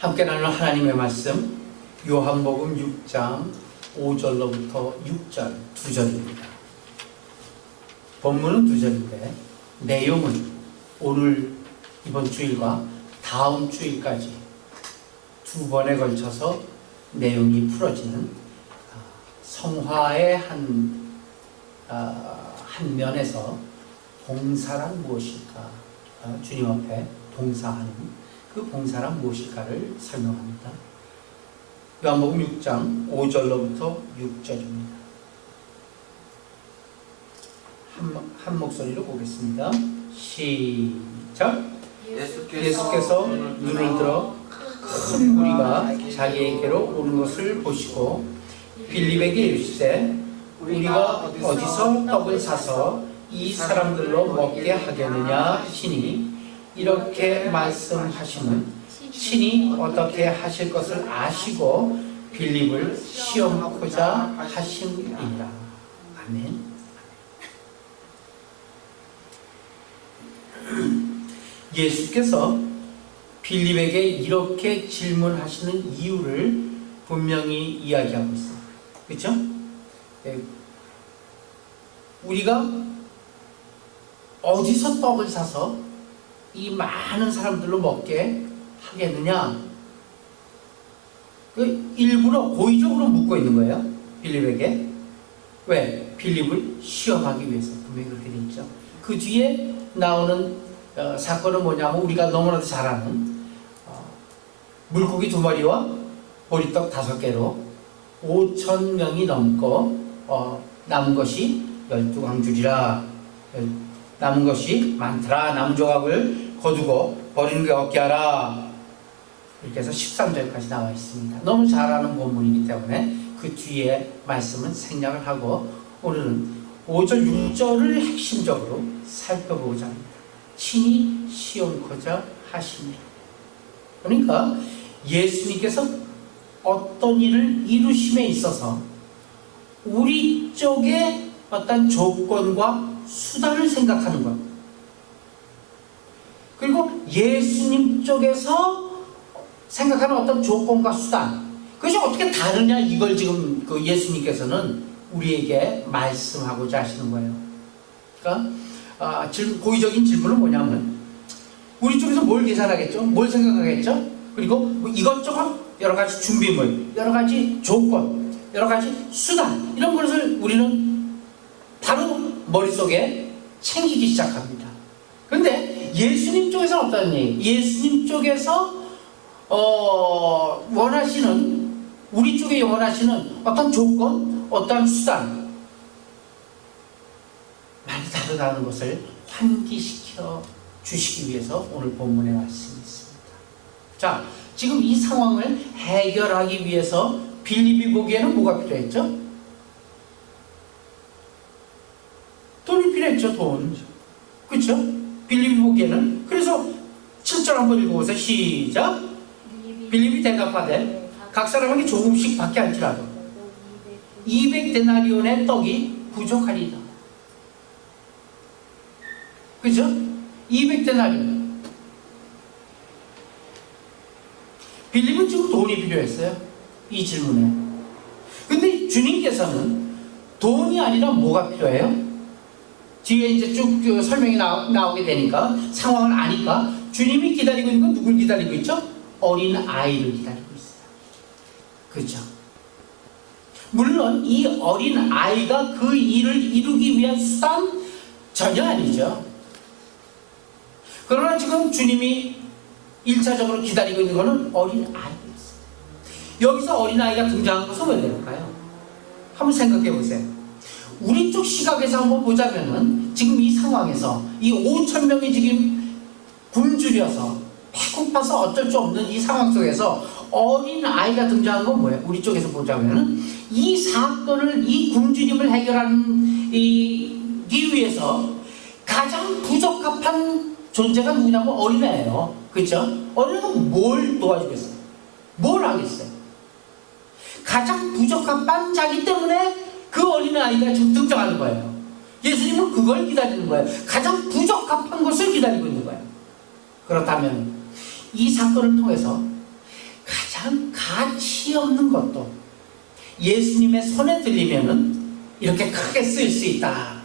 함께 나누는 하나님의 말씀 요한복음 6장 5절로부터 6절 2절입니다. 본문은 2절인데 내용은 오늘 이번 주일과 다음 주일까지 두 번에 걸쳐서 내용이 풀어지는 성화의 한 면에서 봉사란 무엇일까, 주님 앞에 봉사하는 그 봉사란 무엇일까를 설명합니다. 요한복음 6장 5절로부터 6절입니다. 한 목소리로 보겠습니다. 시작. 예수께서 눈을 들어 큰 무리가 자기에게로 오는 것을 보시고 빌립에게 이르시되 우리가 어디서 떡을 사서 이 사람들로 먹게 하겠느냐 하시니 이렇게 말씀하시면 신이 어떻게 하실 것을 아시고 빌립을 시험하고자 하심이라. 아멘. 예수께서 빌립에게 이렇게 질문하시는 이유를 분명히 이야기하고 있어요. 그렇죠? 우리가 어디서 떡을 사서 이 많은 사람들로 먹게 하겠느냐? 일부러 고의적으로 묻고 있는 거예요. 빌립에게. 왜? 빌립을 시험하기 위해서. 분명히 그렇게 돼 있죠. 그 뒤에 나오는 사건은 뭐냐면 우리가 너무나도 잘 아는 물고기 2마리와 보리떡 5개로 5,000명이 넘고 남은 것이 12광줄이라. 남은 것이 많더라. 남은 조각을 거두고 버리는 게 없게 하라. 이렇게 해서 13절까지 나와 있습니다. 너무 잘 아는 본문이기 때문에 그 뒤에 말씀은 생략을 하고 오늘은 5절, 6절을 핵심적으로 살펴보고자 합니다. 친히 시험코자 하시니. 그러니까 예수님께서 어떤 일을 이루심에 있어서 우리 쪽에 어떤 조건과 수단을 생각하는 것, 그리고 예수님 쪽에서 생각하는 어떤 조건과 수단, 그것이 어떻게 다르냐, 이걸 지금 그 예수님께서는 우리에게 말씀하고자 하시는 거예요. 그러니까 고의적인 질문은 뭐냐면 우리 쪽에서 뭘 계산하겠죠? 뭘 생각하겠죠? 그리고 뭐 이것저것 여러 가지 준비물, 여러 가지 조건, 여러 가지 수단, 이런 것을 우리는 바로 머릿속에 챙기기 시작합니다. 그런데 예수님 쪽에서는 어떤 얘기? 예수님 쪽에서 원하시는, 우리 쪽에 원하시는 어떤 조건, 어떤 수단, 많이 다르다는 것을 환기시켜 주시기 위해서 오늘 본문에 말씀이 있습니다. 자, 지금 이 상황을 해결하기 위해서 빌립이 보기에는 뭐가 필요했죠? 돈이 필요했죠. 돈. 그렇죠? 빌립이 보기에는. 그래서 7절 한번 읽어보세요. 시작. 빌립이 대답하되 각 사람에게 조금씩 받게 할지라도 200데나리온의 떡이 부족하리라. 그죠? 200데나리온. 빌립은 지금 돈이 필요했어요. 이 질문에. 근데 주님께서는 돈이 아니라 뭐가 필요해요? 뒤에 이제 쭉 설명이 나오게 되니까 상황을 아니까 주님이 기다리고 있는 건 누굴 기다리고 있죠? 어린 아이를 기다리고 있어요. 그렇죠? 물론 이 어린 아이가 그 일을 이루기 위한 수단 전혀 아니죠. 그러나 지금 주님이 1차적으로 기다리고 있는 것은 어린 아이였어요. 여기서 어린 아이가 등장한 것은 왜 될까요? 한번 생각해 보세요. 우리 쪽 시각에서 한번 보자면은 지금 이 상황에서 이 5,000명이 지금 굶주려서 배고파서 어쩔 수 없는 이 상황 속에서 어린 아이가 등장한 건 뭐예요? 우리 쪽에서 보자면은 이 사건을, 이 굶주림을 해결하는 이 위해서 가장 부적합한 존재가 누구냐면 어린애예요. 그렇죠? 어린애가 뭘 도와주겠어요? 뭘 하겠어요? 가장 부적합한 자기 때문에 그 어린아이가 지금 등장하는 거예요. 예수님은 그걸 기다리는 거예요. 가장 부적합한 것을 기다리고 있는 거예요. 그렇다면 이 사건을 통해서 참 가치 없는 것도 예수님의 손에 들리면은 이렇게 크게 쓰일 수 있다.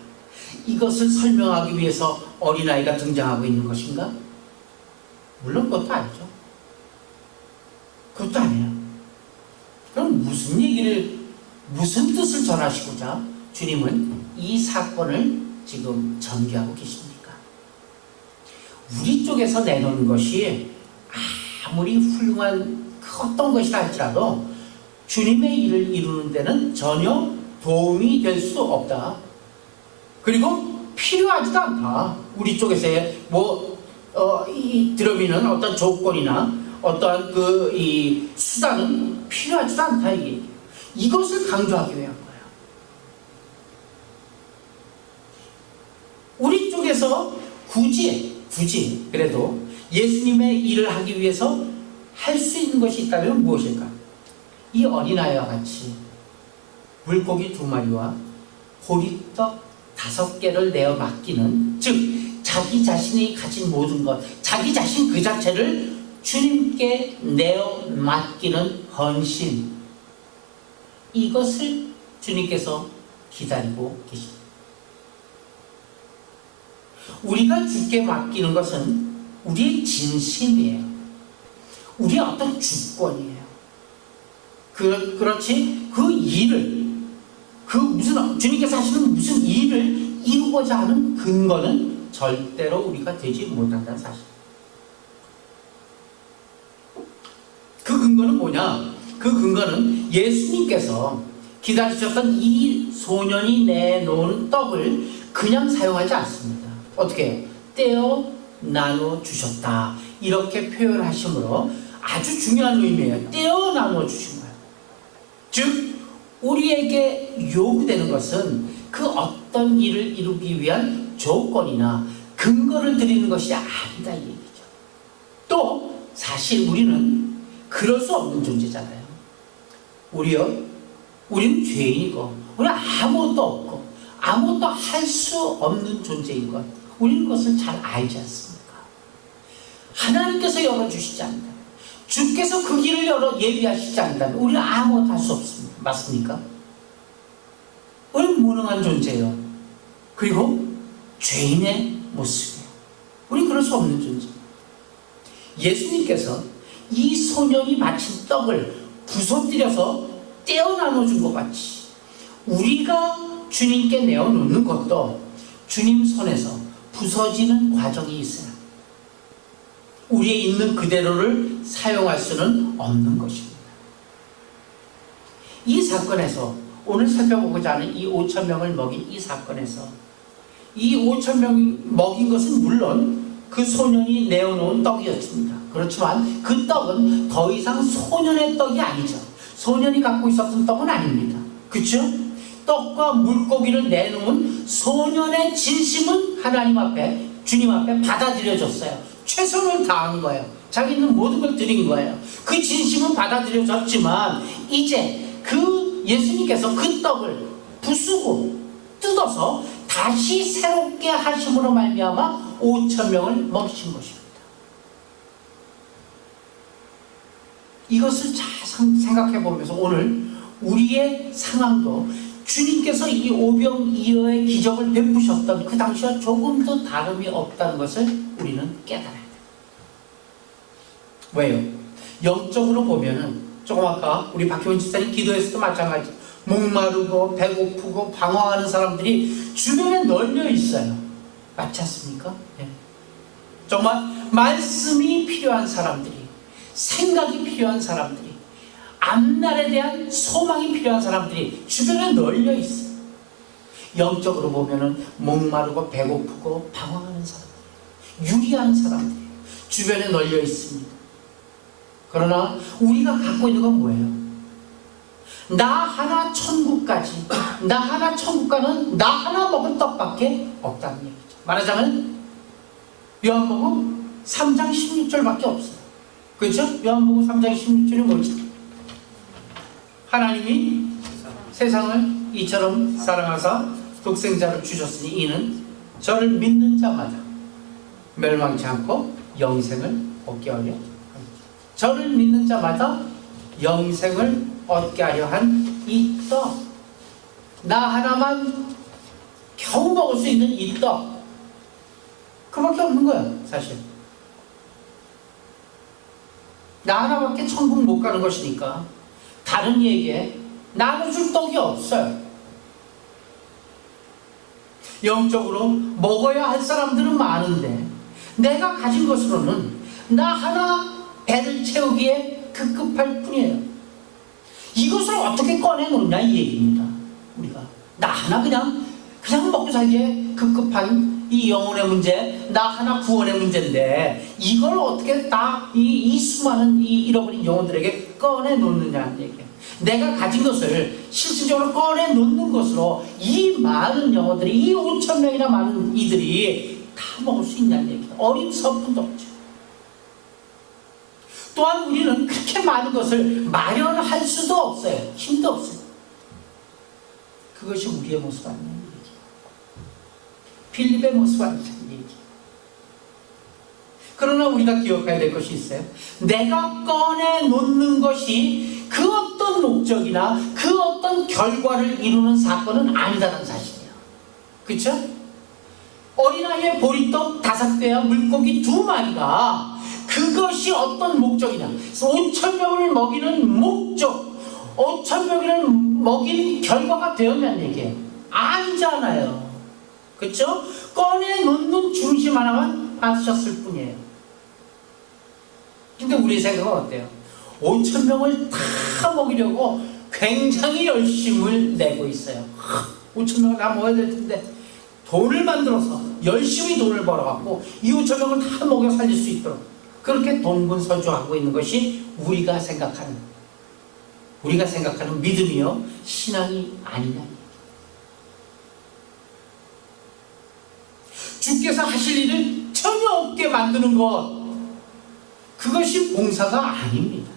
이것을 설명하기 위해서 어린아이가 등장하고 있는 것인가? 물론 그것도 아니죠. 그것도 아니에요. 그럼 무슨 뜻을 전하시고자 주님은 이 사건을 지금 전개하고 계십니까? 우리 쪽에서 내놓은 것이 아무리 훌륭한 어떤 것이라 할지라도 주님의 일을 이루는 데는 전혀 도움이 될 수 없다. 그리고 필요하지도 않다. 우리 쪽에서의 들어미는 어떤 조건이나 어떠한 이 수단은 필요하지도 않다. 이것을 강조하기 위한 거예요. 우리 쪽에서 굳이 그래도 예수님의 일을 하기 위해서 할 수 있는 것이 있다면 무엇일까? 이 어린아이와 같이 물고기 2마리와 보리떡 5개를 내어 맡기는, 즉 자기 자신이 가진 모든 것, 자기 자신 그 자체를 주님께 내어 맡기는 헌신, 이것을 주님께서 기다리고 계십니다. 우리가 주께 맡기는 것은 우리의 진심이에요. 우리의 어떤 주권이에요. 그렇지 그 일을, 주님께서 하시는 무슨 일을 이루고자 하는 근거는 절대로 우리가 되지 못한다는 사실. 그 근거는 뭐냐? 그 근거는 예수님께서 기다리셨던 이 소년이 내놓은 떡을 그냥 사용하지 않습니다. 어떻게? 떼어 나눠 주셨다. 이렇게 표현하심으로 아주 중요한 의미예요. 떼어 나눠 주신 거예요. 즉 우리에게 요구되는 것은 그 어떤 일을 이루기 위한 조건이나 근거를 드리는 것이 아니다 이 얘기죠. 또 사실 우리는 그럴 수 없는 존재잖아요. 우리는 죄인이고 우리는 아무것도 없고 아무것도 할 수 없는 존재인 것, 우리는 그것을 잘 알지 않습니까? 하나님께서 열어주시지 않는다, 주께서 그 길을 예비하시지 않는다면 우리는 아무것도 할 수 없습니다. 맞습니까? 우리는 무능한 존재예요. 그리고 죄인의 모습이에요. 우리는 그럴 수 없는 존재. 예수님께서 이 소년이 바친 떡을 부서뜨려서 떼어 나눠준 것 같이 우리가 주님께 내어놓는 것도 주님 손에서 부서지는 과정이 있어요. 우리의 있는 그대로를 사용할 수는 없는 것입니다. 이 사건에서 오늘 살펴보고자 하는 이 5,000명을 먹인 이 사건에서 이 5,000명이 먹인 것은 물론 그 소년이 내어놓은 떡이었습니다. 그렇지만 그 떡은 더 이상 소년의 떡이 아니죠. 소년이 갖고 있었던 떡은 아닙니다. 그렇죠? 떡과 물고기를 내놓은 소년의 진심은 하나님 앞에, 주님 앞에 받아들여졌어요. 최선을 다한 거예요. 자기 있는 모든 걸 드린 거예요. 그 진심은 받아들여졌지만 이제 예수님께서 그 떡을 부수고 뜯어서 다시 새롭게 하심으로 말미암아 5,000명을 먹이신 것입니다. 이것을 잘 생각해 보면서 오늘 우리의 상황도 주님께서 이 오병이어의 기적을 베푸셨던 그 당시와 조금도 다름이 없다는 것을 우리는 깨달아야 돼요. 왜요? 영적으로 보면은 조금 아까 우리 박효원 집사님 기도에서도 마찬가지, 목마르고 배고프고 방황하는 사람들이 주변에 널려 있어요. 맞지 않습니까? 네. 정말 말씀이 필요한 사람들이, 생각이 필요한 사람들이, 앞날에 대한 소망이 필요한 사람들이 주변에 널려 있어요. 영적으로 보면은 목마르고 배고프고 방황하는 사람들, 유리한 사람들이 주변에 널려 있습니다. 그러나 우리가 갖고 있는 건 뭐예요? 나 하나 천국까지, 나 하나 천국가는 나 하나 먹은 떡밖에 없다는 얘기죠. 말하자면 요한복음 3장 16절밖에 없어요. 그렇죠? 요한복음 3장 16절이 뭐죠? 하나님이 세상을 이처럼 사랑하사 독생자를 주셨으니 이는 저를 믿는 자마다 멸망치 않고 영생을 얻게 하려 합니다. 저를 믿는 자마다 영생을 얻게 하려 한 이 떡, 나 하나만 겨우 먹을 수 있는 이 떡, 그밖에 없는 거야 사실. 나 하나밖에 천국 못 가는 것이니까 다른 이에게 나눠줄 떡이 없어요. 영적으로 먹어야 할 사람들은 많은데 내가 가진 것으로는 나 하나 배를 채우기에 급급할 뿐이에요. 이것을 어떻게 꺼내놓느냐 이 얘기입니다. 우리가 나 하나 그냥 먹고 살기에 급급한 이 영혼의 문제, 나 하나 구원의 문제인데 이걸 어떻게 다 이 수많은 이 잃어버린 영혼들에게 꺼내놓느냐는 얘기예요. 내가 가진 것을 실질적으로 꺼내놓는 것으로 이 많은 영혼들이, 이 5천 명이나 많은 이들이 다 먹을 수 있냐는 얘기예요. 어림석분도 없죠. 또한 우리는 그렇게 많은 것을 마련할 수도 없어요. 힘도 없어요. 그것이 우리의 모습 아니냐는 얘기. 빌립의 모습 아니냐는 얘기. 그러나 우리가 기억해야 될 것이 있어요. 내가 꺼내놓는 것이 그 어떤 목적이나 그 어떤 결과를 이루는 사건은 아니다라는 사실이에요. 그렇죠? 어린아이의 보리떡 5개와 물고기 2마리가 그것이 어떤 목적이냐, 5천 명을 먹이는 목적, 5천 명을 먹이는 결과가 되었냐는 얘기예요. 아니잖아요. 그렇죠? 꺼내놓는 중심 하나만 받으셨을 뿐이에요. 근데 우리 생각은 어때요? 5천 명을 다 먹이려고 굉장히 열심을 내고 있어요. 5천 명을 다 먹어야 될 텐데 돈을 만들어서 열심히 돈을 벌어갖고 이 5천 명을 다 먹여 살릴 수 있도록 그렇게 동분서주하고 있는 것이 우리가 생각하는 믿음이요 신앙이 아니냐. 주께서 하실 일을 전혀 없게 만드는 것, 그것이 봉사가 아닙니다.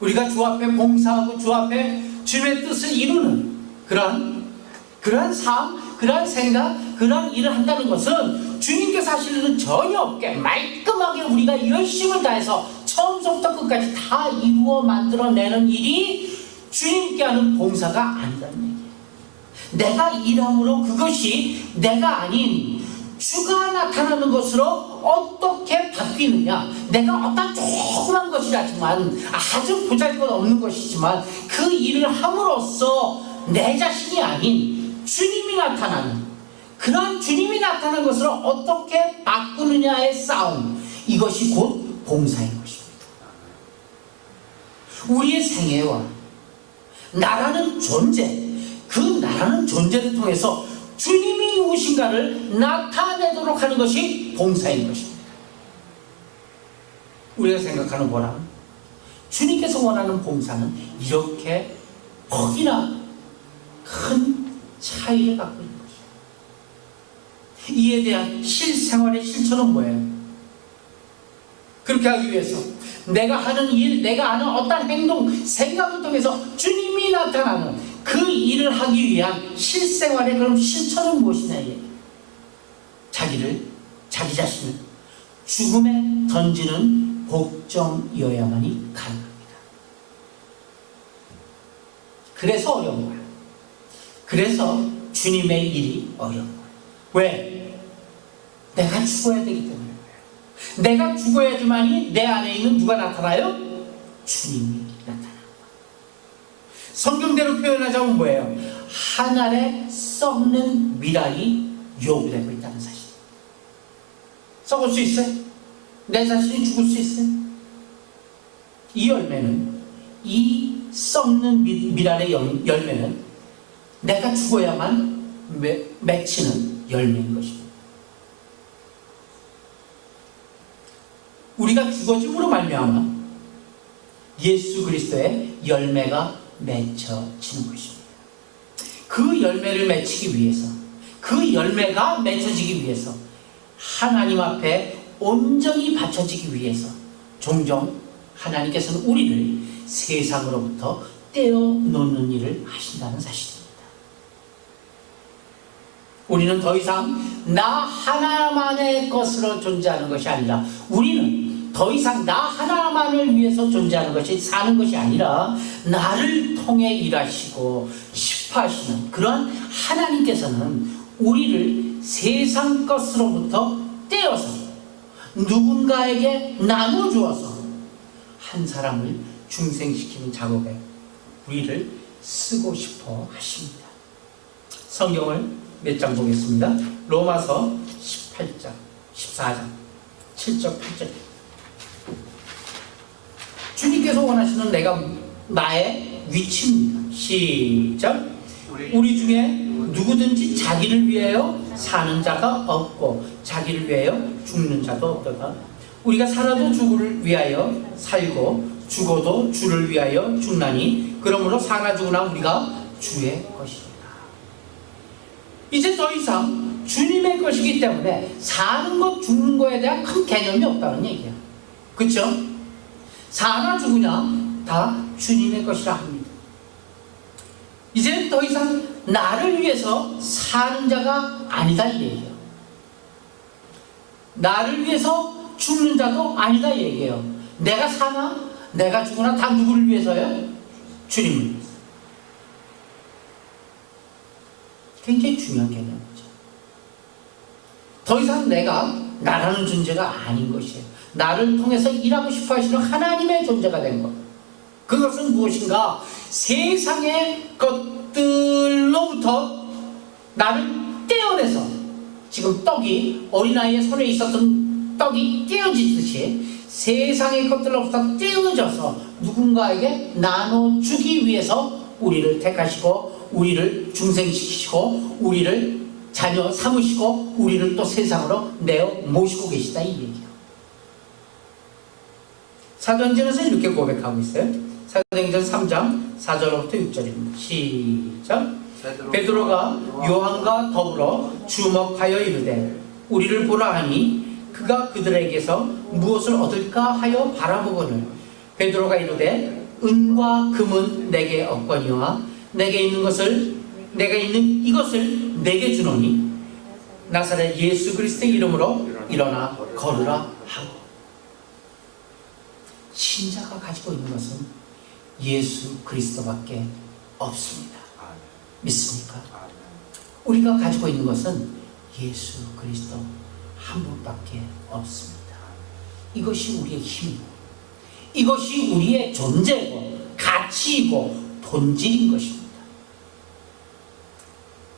우리가 주 앞에 봉사하고 주 앞에 주님의 뜻을 이루는 그러한 삶, 그러한 생각, 그러한 일을 한다는 것은 주님께서 하실 일은 전혀 없게 말끔하게 우리가 열심을 다해서 처음부터 끝까지 다 이루어 만들어내는 일이 주님께 하는 봉사가 아니라는 얘기예요. 내가 일함으로 그것이 내가 아닌 주가 나타나는 것으로 어떻게 바뀌느냐, 내가 어떤 조그만 것이라지만 아주 보잘것없는 것이지만 그 일을 함으로써 내 자신이 아닌 주님이 나타나는, 그런 주님이 나타난 것으로 어떻게 바꾸느냐의 싸움, 이것이 곧 봉사인 것입니다. 우리의 생애와 나라는 존재, 그 나라는 존재를 통해서 주님이 누구신가를 나타내도록 하는 것이 봉사인 것입니다. 우리가 생각하는 거랑 주님께서 원하는 봉사는 이렇게 퍽이나 큰 차이를 갖고 있는 것이에요. 이에 대한 실생활의 실천은 뭐예요? 그렇게 하기 위해서 내가 하는 일, 내가 하는 어떤 행동, 생각을 통해서 주님이 나타나는 그 일을 하기 위한 실생활의 그런 실천은 무엇이냐. 자기 자신을 죽음에 던지는 복종이어야만이 가능합니다. 그래서 어려운 거예요. 그래서 주님의 일이 어려운 거예요. 왜? 내가 죽어야 되기 때문에. 내가 죽어야지만이 내 안에 있는 누가 나타나요? 주님이 나타나요. 성경대로 표현하자면 뭐예요? 한 알에 썩는 미랄이 요구되고 있다는 사실. 썩을 수 있어요? 내 자신이 죽을 수 있어요? 이 열매는, 이 썩는 미랄의 열매는 내가 죽어야만 맺히는 열매인 것입니다. 우리가 죽어짐으로 말미암아 예수 그리스도의 열매가 맺혀지는 것입니다. 그 열매를 맺히기 위해서, 그 열매가 맺혀지기 위해서, 하나님 앞에 온전히 바쳐지기 위해서 종종 하나님께서는 우리를 세상으로부터 떼어놓는 일을 하신다는 사실입니다. 우리는 더 이상 나 하나만의 것으로 존재하는 것이 아니라 우리는 더 이상 나 하나만을 위해서 존재하는 것이 사는 것이 아니라 나를 통해 일하시고 싶어하시는 그런 하나님께서는 우리를 세상 것으로부터 떼어서 누군가에게 나눠주어서 한 사람을 중생시키는 작업에 우리를 쓰고 싶어 하십니다. 성경을 몇 장 보겠습니다. 로마서 18장, 14장, 7절, 8절. 주님께서 원하시는 나의 위치입니다. 시작. 우리 중에 누구든지 자기를 위하여 사는 자가 없고 자기를 위하여 죽는 자도 없도다. 우리가 살아도 주를 위하여 살고 죽어도 주를 위하여 죽나니 그러므로 사나 죽으나 우리가 주의 것이다. 이제 더 이상 주님의 것이기 때문에 사는 것 죽는 거에 대한 큰 개념이 없다는 얘기야. 그렇죠? 사나 죽으냐 다 주님의 것이라 합니다. 이제 더 이상 나를 위해서 사는 자가 아니다 이 얘기예요. 나를 위해서 죽는 자도 아니다 이 얘기예요. 내가 사나 내가 죽으나 다 누구를 위해서요? 주님을 위해서. 굉장히 중요한 개념이죠. 더 이상 내가 나라는 존재가 아닌 것이에요. 나를 통해서 일하고 싶어 하시는 하나님의 존재가 된 것. 그것은 무엇인가? 세상의 것들로부터 나를 떼어내서 지금 떡이 어린아이의 손에 있었던 떡이 떼어지듯이 세상의 것들로부터 떼어져서 누군가에게 나눠주기 위해서 우리를 택하시고 우리를 중생시키시고 우리를 자녀 삼으시고 우리를 또 세상으로 내어 모시고 계시다 이 얘기예요. 사도행전에서 이렇게 고백하고 있어요. 사도행전 3장 4절부터 6절입니다. 시작. 베드로가 요한과 더불어 주목하여 이르되 우리를 보라 하니 그가 그들에게서 무엇을 얻을까 하여 바라보거늘 베드로가 이르되 은과 금은 내게 없거니와 내가 있는 이것을 내게 주노니 나사렛 예수 그리스도의 이름으로 일어나 걸으라 하고. 신자가 가지고 있는 것은 예수 그리스도밖에 없습니다. 믿습니까? 우리가 가지고 있는 것은 예수 그리스도 한 분밖에 없습니다. 이것이 우리의 힘이고 이것이 우리의 존재고 가치이고 본질인 것입니다.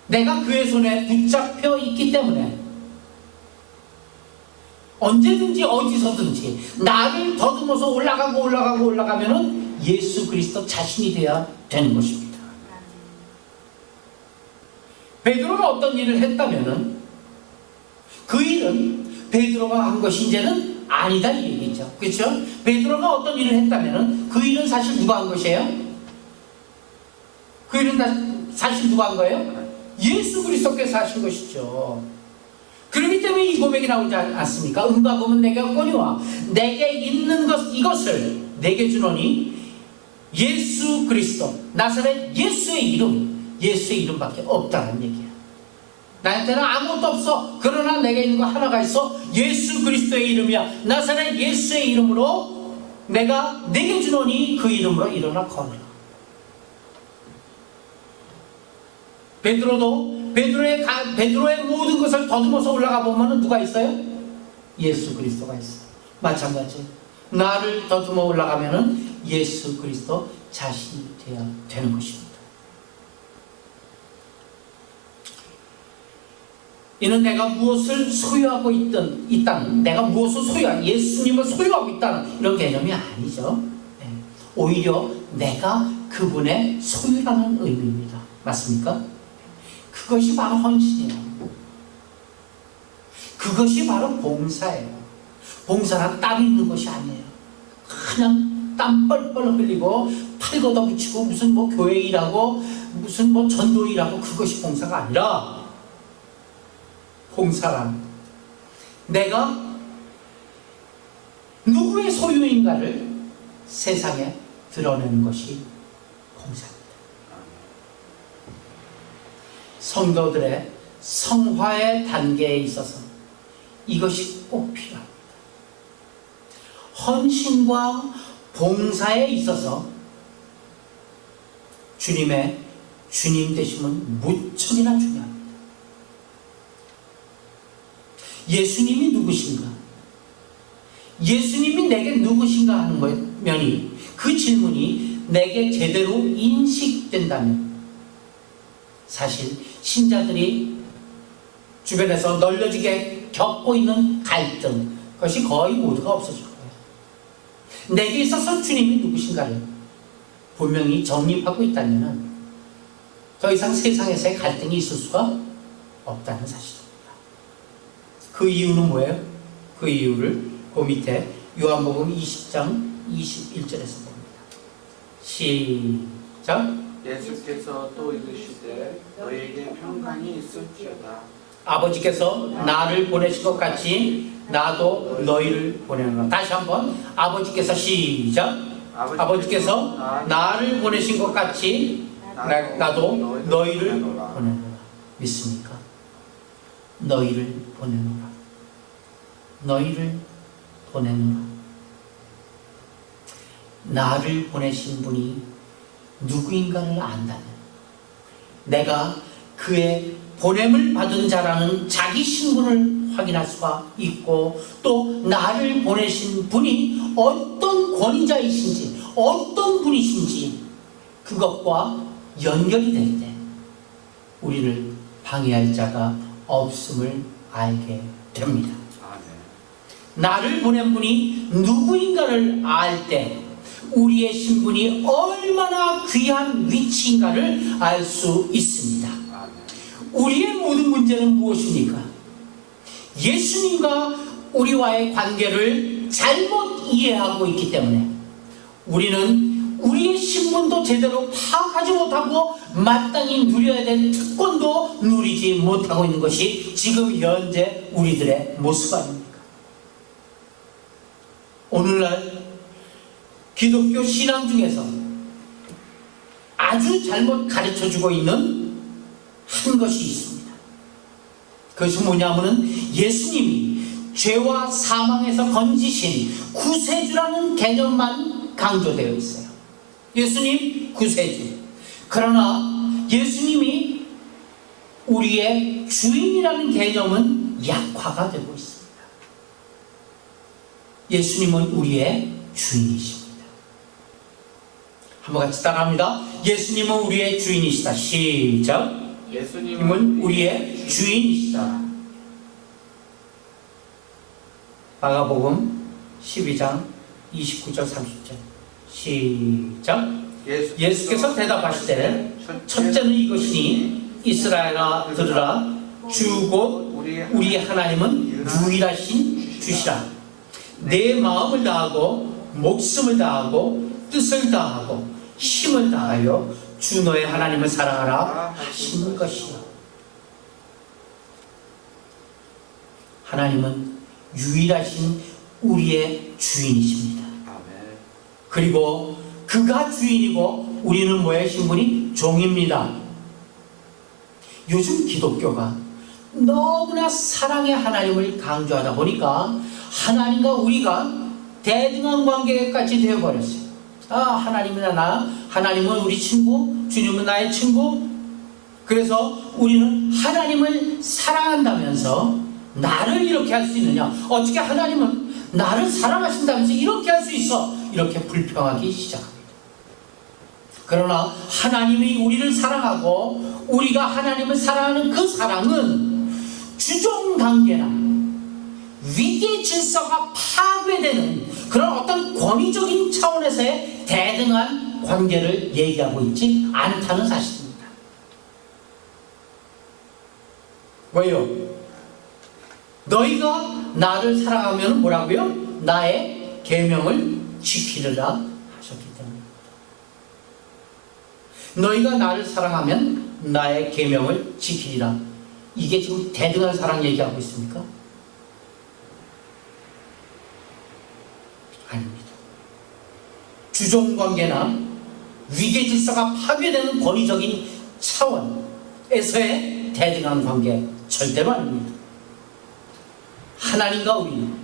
내가 그의 손에 붙잡혀 있기 때문에 언제든지 어디서든지 나를 더듬어서 올라가면은 예수 그리스도 자신이 되어야 되는 것입니다. 베드로가 어떤 일을 했다면은 그 일은 베드로가 한 것이 이제는 아니다 이 얘기죠. 그렇죠? 베드로가 어떤 일을 했다면은 그 일은 사실 누가 한 것이에요? 그 일은 사실 누가 한 거예요? 예수 그리스도께서 하신 것이죠. 그렇기 때문에 이 고백이 나오지 않습니까? 은과 금은 내게 없거니와 내게 있는 이것을 내게 주노니 예수 그리스도 나사렛 예수의 이름밖에 없다는 얘기야. 나한테는 아무것도 없어. 그러나 내게 있는 거 하나가 있어. 예수 그리스도의 이름이야. 나사렛 예수의 이름으로 내게 주노니 그 이름으로 일어나 걸어라. 베드로의 모든 것을 더듬어서 올라가 보면 누가 있어요? 예수 그리스도가 있어요. 마찬가지. 나를 더듬어 올라가면은 예수 그리스도 자신이 되어야 되는 것입니다. 이는 내가 무엇을 소유하고 있다는 내가 무엇을 예수님을 소유하고 있다는 이런 개념이 아니죠. 오히려 내가 그분의 소유라는 의미입니다. 맞습니까? 그것이 바로 헌신이에요. 그것이 바로 봉사예요. 봉사란 땀이 있는 것이 아니에요. 그냥 땀 뻘뻘 흘리고 팔 걷어붙이고 무슨 교회 일하고 무슨 전도 일하고 그것이 봉사가 아니라 봉사란 내가 누구의 소유인가를 세상에 드러내는 것이 봉사입니다. 성도들의 성화의 단계에 있어서 이것이 꼭 필요합니다. 헌신과 봉사에 있어서 주님의 주님 되심은 무척이나 중요합니다. 예수님이 누구신가? 예수님이 내게 누구신가 하는 면이, 그 질문이 내게 제대로 인식된다면 사실 신자들이 주변에서 널려지게 겪고 있는 갈등, 그것이 거의 모두가 없어질 거예요. 내게 있어서 주님이 누구신가를 분명히 정립하고 있다면 더 이상 세상에서의 갈등이 있을 수가 없다는 사실입니다. 그 이유는 뭐예요? 그 이유를 그 밑에 요한복음 20장 21절에서 봅니다. 시작. 예수께서 또 이르시되 너에게 평강이 있을지어다. 아버지께서 나를 보내신 것 같이 나도 너희를 보내노라. 다시 한번 아버지께서 시작. 아버지께서 나를 보내신 것 같이 나도 너희를 보내노라. 믿습니까? 너희를 보내노라. 너희를 보내노라. 나를 보내신 분이 누구인가를 안다면 내가 그의 보냄을 받은 자라는 자기 신분을 확인할 수가 있고, 또 나를 보내신 분이 어떤 권위자이신지 어떤 분이신지 그것과 연결이 될 때 우리를 방해할 자가 없음을 알게 됩니다. 나를 보낸 분이 누구인가를 알 때 우리의 신분이 얼마나 귀한 위치인가를 알 수 있습니다. 우리의 모든 문제는 무엇입니까? 예수님과 우리와의 관계를 잘못 이해하고 있기 때문에 우리는 우리의 신분도 제대로 파악하지 못하고 마땅히 누려야 될 특권도 누리지 못하고 있는 것이 지금 현재 우리들의 모습 아닙니까? 오늘날 기독교 신앙 중에서 아주 잘못 가르쳐주고 있는 한 것이 있습니다. 그것이 뭐냐면은 예수님이 죄와 사망에서 건지신 구세주라는 개념만 강조되어 있어요. 예수님 구세주. 그러나 예수님이 우리의 주인이라는 개념은 약화가 되고 있습니다. 예수님은 우리의 주인이십니다. 한번 같이 따라합니다. 예수님은 우리의 주인이시다. 시작. 예수님은 우리의 주인이시다. 마가복음 12장 29절 30절 시작. 예수께서 대답하시되 첫째는 이것이니 이스라엘아 들으라. 주 곧 우리 하나님은 유일하신 주시라. 내 마음을 다하고 목숨을 다하고 뜻을 다하고 힘을 다하여 주 너의 하나님을 사랑하라 하신 것이요. 하나님은 유일하신 우리의 주인이십니다. 그리고 그가 주인이고 우리는 뭐의 신분이? 종입니다. 요즘 기독교가 너무나 사랑의 하나님을 강조하다 보니까 하나님과 우리가 대등한 관계까지 되어버렸어요. 하나님이나 나, 하나님은 우리 친구, 주님은 나의 친구. 그래서 우리는 하나님을 사랑한다면서 나를 이렇게 할 수 있느냐? 어떻게 하나님은 나를 사랑하신다면서 이렇게 할 수 있어? 이렇게 불평하기 시작합니다. 그러나 하나님이 우리를 사랑하고 우리가 하나님을 사랑하는 그 사랑은 주종관계나 위계 질서가 파괴되는 그런 어떤 권위적인 차원에서의 대등한 관계를 얘기하고 있지 않다는 사실입니다. 왜요? 너희가 나를 사랑하면 뭐라고요? 나의 계명을 지키리라 하셨기 때문입니다. 너희가 나를 사랑하면 나의 계명을 지키리라. 이게 지금 대등한 사랑 얘기하고 있습니까? 아닙니다. 주종관계나 위계질서가 파괴되는 권위적인 차원에서의 대등한 관계 절대로 아닙니다. 하나님과 우리는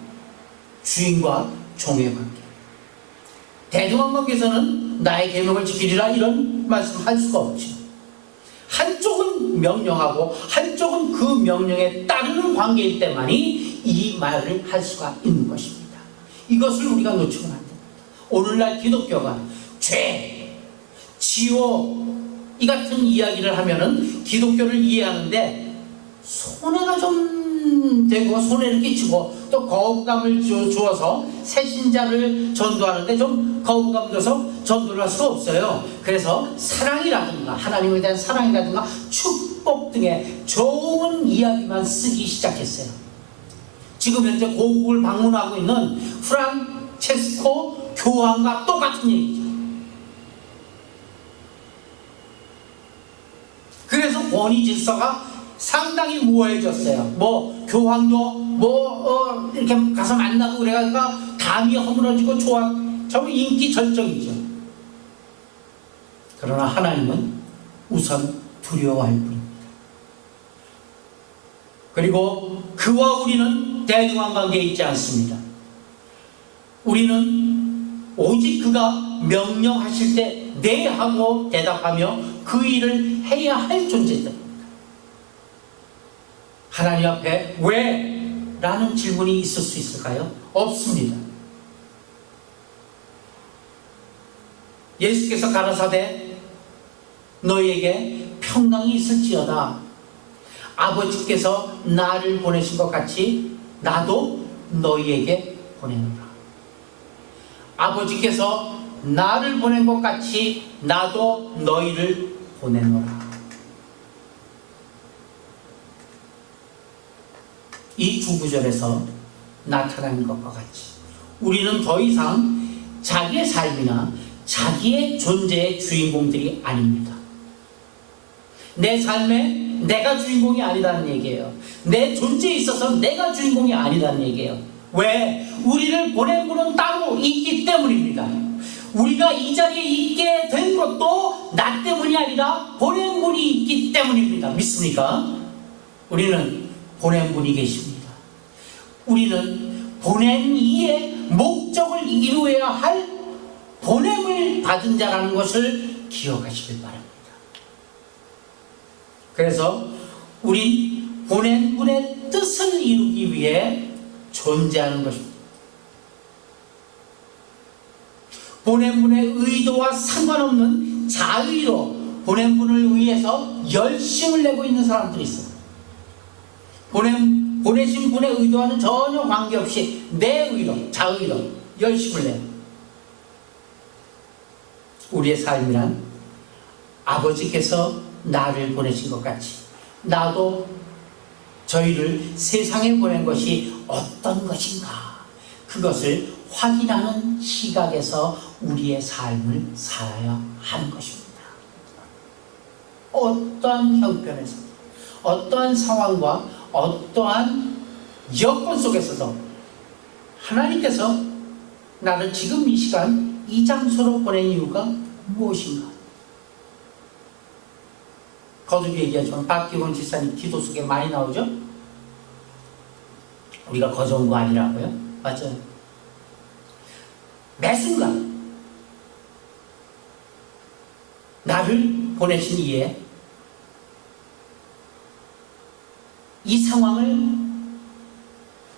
주인과 종의 관계. 대등왕관계에서는 나의 계명을 지키리라 이런 말씀할 수가 없죠. 한쪽은 명령하고 한쪽은 그 명령에 따르는 관계일 때만이 이 말을 할 수가 있는 것입니다. 이것을 우리가 놓치면 안 됩니다. 오늘날 기독교가 죄, 지옥 이 같은 이야기를 하면은 기독교를 이해하는데 손해가 좀 되고 손해를 끼치고 또 거부감을 주어서 새신자를 전도하는데 좀 거부감 줘서 전도를 할 수가 없어요. 그래서 사랑이라든가 하나님에 대한 사랑이라든가 축복 등의 좋은 이야기만 쓰기 시작했어요. 지금 현재 고국을 방문하고 있는 프란체스코 교황과 똑같은 얘기죠. 그래서 권위 질서가 상당히 모호해졌어요. 교황도 이렇게 가서 만나고 그래가지고 감이 허물어지고 정말 인기 절정이죠. 그러나 하나님은 우선 두려워할 뿐입니다. 그리고 그와 우리는 대등한 관계에 있지 않습니다. 우리는 오직 그가 명령하실 때 네 하고 대답하며 그 일을 해야 할 존재들입니다. 하나님 앞에 왜? 라는 질문이 있을 수 있을까요? 없습니다. 예수께서 가라사대 너희에게 평강이 있을지어다. 아버지께서 나를 보내신 것 같이 나도 너희에게 보내노라. 아버지께서 나를 보낸 것 같이 나도 너희를 보내노라. 이 두 구절에서 나타나는 것과 같이 우리는 더 이상 자기의 삶이나 자기의 존재의 주인공들이 아닙니다. 내 삶에 내가 주인공이 아니라는 얘기예요. 내 존재에 있어서 내가 주인공이 아니라는 얘기예요. 왜? 우리를 보낸 분은 따로 있기 때문입니다. 우리가 이 자리에 있게 된 것도 나 때문이 아니라 보낸 분이 있기 때문입니다. 믿습니까? 우리는 보낸 분이 계십니다. 우리는 보낸 이의 목적을 이루어야 할 보냄을 받은 자라는 것을 기억하시길 바랍니다. 그래서 우린 보낸 분의 뜻을 이루기 위해 존재하는 것입니다. 보낸 분의 의도와 상관없는 자의로 보낸 분을 위해서 열심을 내고 있는 사람들이 있어요. 보내신 분의 의도와는 전혀 관계없이 내 의도, 자의로 열심을 내요. 우리의 삶이란 아버지께서 나를 보내신 것 같이 나도 저희를 세상에 보낸 것이 어떤 것인가 그것을 확인하는 시각에서 우리의 삶을 살아야 하는 것입니다. 어떠한 형편에서 어떠한 상황과 어떠한 여건 속에서도 하나님께서 나를 지금 이 시간 이 장소로 보낸 이유가 무엇인가? 거듭 얘기하지만 박기원 지사님 기도 속에 많이 나오죠? 우리가 거저온 거 아니라고요? 맞아요. 매 순간 나를 보내신 이에 이 상황을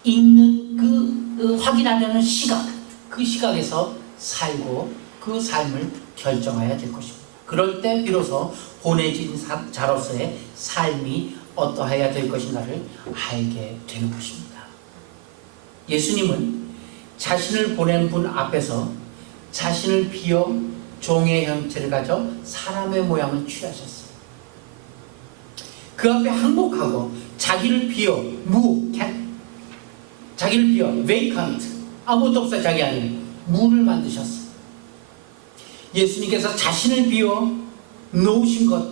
있는 그 확인하려는 시각, 그 시각에서 살고 그 삶을 결정해야 될 것입니다. 그럴 때 비로소 보내진 자로서의 삶이 어떠해야 될 것인가를 알게 되는 것입니다. 예수님은 자신을 보낸 분 앞에서 자신을 비워 종의 형체를 가져 사람의 모양을 취하셨어요. 그 앞에 항복하고 자기를 비워 자기를 비워 vacant 아무것도 없어 자기 안에 무를 만드셨어요. 예수님께서 자신을 비워 놓으신 것,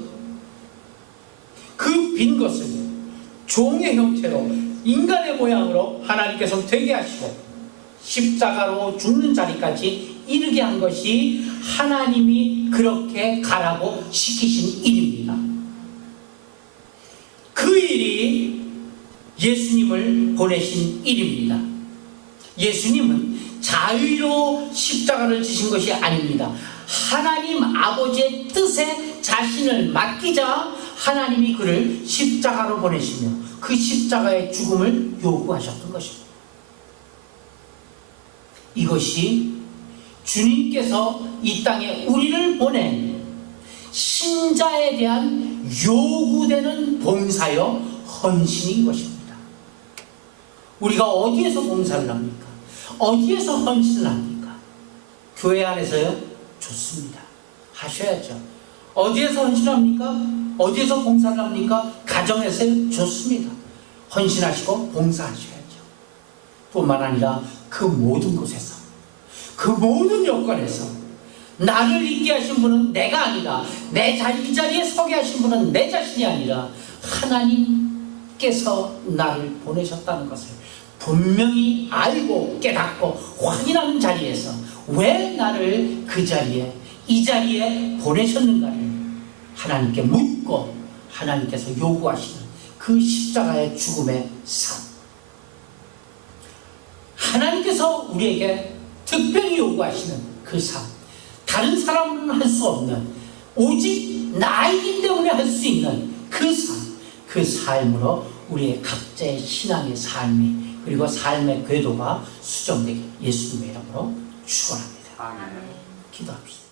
그 빈 것을 종의 형체로 인간의 모양으로 하나님께서 되게 하시고 십자가로 죽는 자리까지 이르게 한 것이 하나님이 그렇게 가라고 시키신 일입니다. 그 일이 예수님을 보내신 일입니다. 예수님은 자의로 십자가를 지신 것이 아닙니다. 하나님 아버지의 뜻에 자신을 맡기자 하나님이 그를 십자가로 보내시며 그 십자가의 죽음을 요구하셨던 것입니다. 이것이 주님께서 이 땅에 우리를 보낸 신자에 대한 요구되는 봉사여 헌신인 것입니다. 우리가 어디에서 봉사를 합니까? 어디에서 헌신을 합니까? 교회 안에서요? 좋습니다. 하셔야죠. 어디에서 헌신합니까? 어디에서 봉사를 합니까? 가정에서요? 좋습니다. 헌신하시고 봉사하셔야죠. 뿐만 아니라 그 모든 곳에서, 그 모든 여건에서 나를 있게 하신 분은 내가 아니라, 이 자리에 서게 하신 분은 내 자신이 아니라 하나님께서 나를 보내셨다는 것을 분명히 알고 깨닫고 확인하는 자리에서 왜 나를 그 자리에, 이 자리에 보내셨는가를 하나님께 묻고 하나님께서 요구하시는 그 십자가의 죽음의 삶, 하나님께서 우리에게 특별히 요구하시는 그 삶, 다른 사람은 할 수 없는, 오직 나이기 때문에 할 수 있는 그 삶, 그 삶으로 우리의 각자의 신앙의 삶이, 그리고 삶의 궤도가 수정되게 예수님의 이름으로 축원합니다. 아멘. 기도합시다.